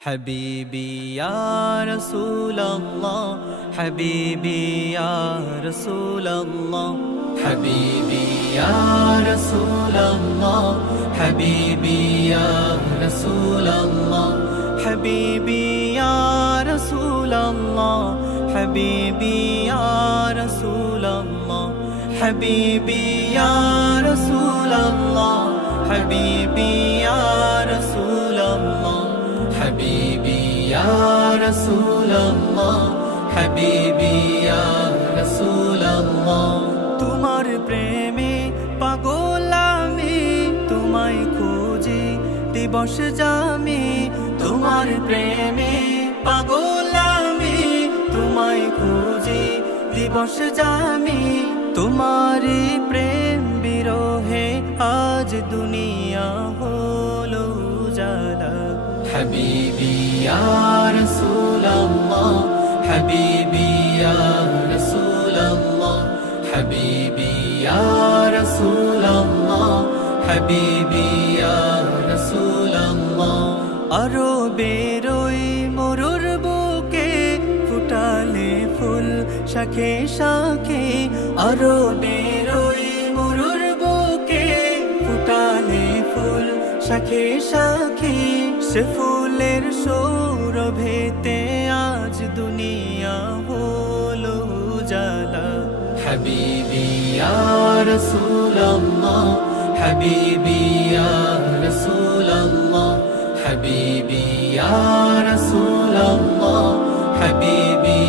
حبيبي يا رسول الله حبيبي يا رسول الله حبيبي يا رسول الله حبيبي يا رسول الله حبيبي يا رسول الله حبيبي يا رسول الله حبيبي يا رسول الله حبيبي يا رسول الله حبيبي يا رسول الله حبيبي يا رسول الله তোমার প্রেমে পাগল আমি তোমায় খুঁজি দিবস জামি তোমার প্রেমে পাগল আমি তোমায় খুঁজি দিবস জামি তোমারি প্রেম বিরহে আজ দুনিয়া হলো জালা حبيبي يا رسول الله حبيبي يا رسول الله حبيبي يا رسول الله حبيبي يا رسول الله আরো বেরোই মরুর বুকে ফুটালে ফুল শাখে শাখে আরো বেরোই মরুর বুকে ফুটালে ফুল শাখে শাখে সে ফুলের সৌরভেতে আজ দুনিয়া হলো জালা حبيبي يا رسول الله حبيبي يا رسول الله حبيبي يا رسول الله حبيبي